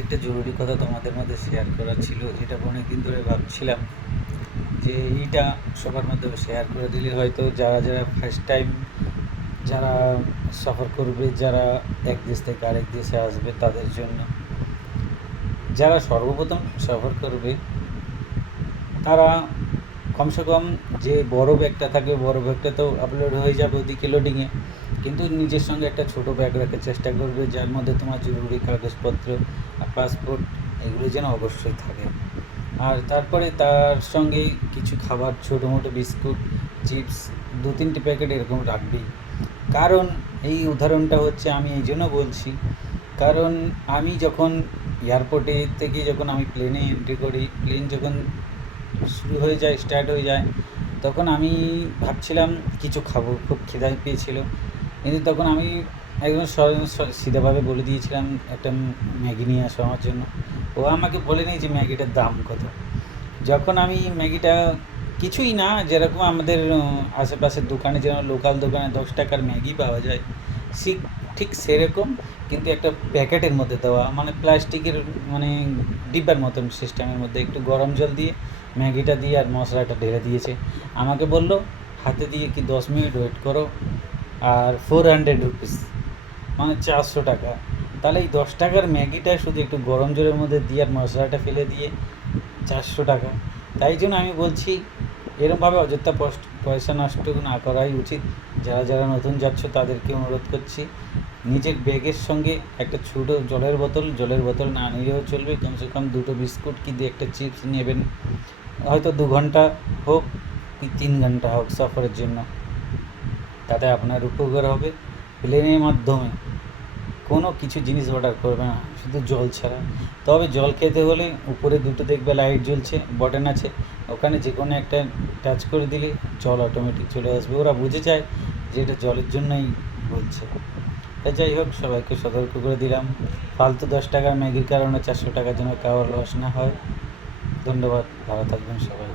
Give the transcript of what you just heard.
একটা জরুরি কথা তোমাদের মধ্যে শেয়ার করার ছিল, যেটা অনেকদিন ধরে ভাবছিলাম যে এইটা সবার মধ্যে শেয়ার করে দিলে হয়তো যারা যারা ফার্স্ট টাইম যারা সফর করবে, যারা এক দেশ থেকে আরেক দেশে আসবে তাদের জন্য, যারা সর্বপ্রথম সফর করবে তারা কমসে কম যে বড় ব্যাগটা থাকবে, বড় ব্যাগটা তো আপলোড হয়ে যাবে ওদিকে লোডিংয়ে, কিন্তু নিজের সঙ্গে একটা ছোট ব্যাগ রাখার চেষ্টা করবে, যার মধ্যে তোমার জরুরি কাগজপত্র আর পাসপোর্ট এগুলো যেন অবশ্যই থাকে। আর তারপরে তার সঙ্গে কিছু খাবার, ছোটো মোটো বিস্কুট, চিপস 2-3টি প্যাকেট এরকম রাখবেই। কারণ এই উদাহরণটা হচ্ছে আমি এই জন্য বলছি, কারণ আমি যখন এয়ারপোর্টে থেকে যখন আমি প্লেনে এন্ট্রি করি, প্লেন যখন শুরু হয়ে যায়, স্টার্ট হয়ে যায়, তখন আমি ভাবছিলাম কিছু খাবো, খুব খিদা পেয়েছিল, কিন্তু তখন আমি একদম সিধাভাবে বলে দিয়েছিলাম একটা ম্যাগি নিয়ে আসো আমার জন্য। ও আমাকে বলেনি যে ম্যাগিটার দাম কত। যখন আমি ম্যাগিটা কিছুই না, যেরকম আমাদের আশেপাশের দোকানে, যেরকম লোকাল দোকানে 10 টাকার ম্যাগি পাওয়া যায়, ঠিক সেরকম, কিন্তু একটা প্যাকেটের মধ্যে দেওয়া, মানে প্লাস্টিকের, মানে ডিব্বার মতন সিস্টেমের মধ্যে একটু গরম জল দিয়ে ম্যাগিটা দিয়ে আর মশলাটা ঢেলে দিয়েছে। আমাকে বললো হাতে দিয়ে কি 10 মিনিট ওয়েট করো, আর 400 রুপিস, মানে 400 টাকা। তাহলে এই 10 টাকার ম্যাগিটা শুধু একটু গরম জলের মধ্যে দিয়ে আর মশলাটা ফেলে দিয়ে 400 টাকা। তাই জন্য আমি বলছি, এরমভাবে অযথা পয়সা নষ্ট না করাই উচিত। যারা যারা নতুন যাচ্ছ তাদেরকে অনুরোধ করছি, নিজের ব্যাগের সঙ্গে একটা ছোটো জলের বোতল না নিলেও চলবে, কমসে কম 2টো বিস্কুট কি 2-একটা চিপস নেবেন। হয়তো 2 ঘন্টা হোক কি 3 ঘন্টা হোক সফরের জন্য, তাতে আপনার উপকার হবে। প্লেনের মাধ্যমে কোনো কিছু জিনিস অর্ডার করবে না, শুধু জল ছাড়া। তবে জল খেতে হলে উপরে দুটো দেখবে লাইট জ্বলছে, বটন আছে, ওখানে যে কোনো একটা টাচ করে দিলে জল অটোমেটিক চলে আসবে। ওরা বুঝে যায় যে এটা জলের জন্যই বলছে। তাই যাই হোক, সবাইকে সতর্ক করে দিলাম, ফালতু 10 টাকার ম্যাগির কারণে 400 টাকার জন্য কারোর লস না হয়। ধন্যবাদ, ভালো থাকবেন সবাই।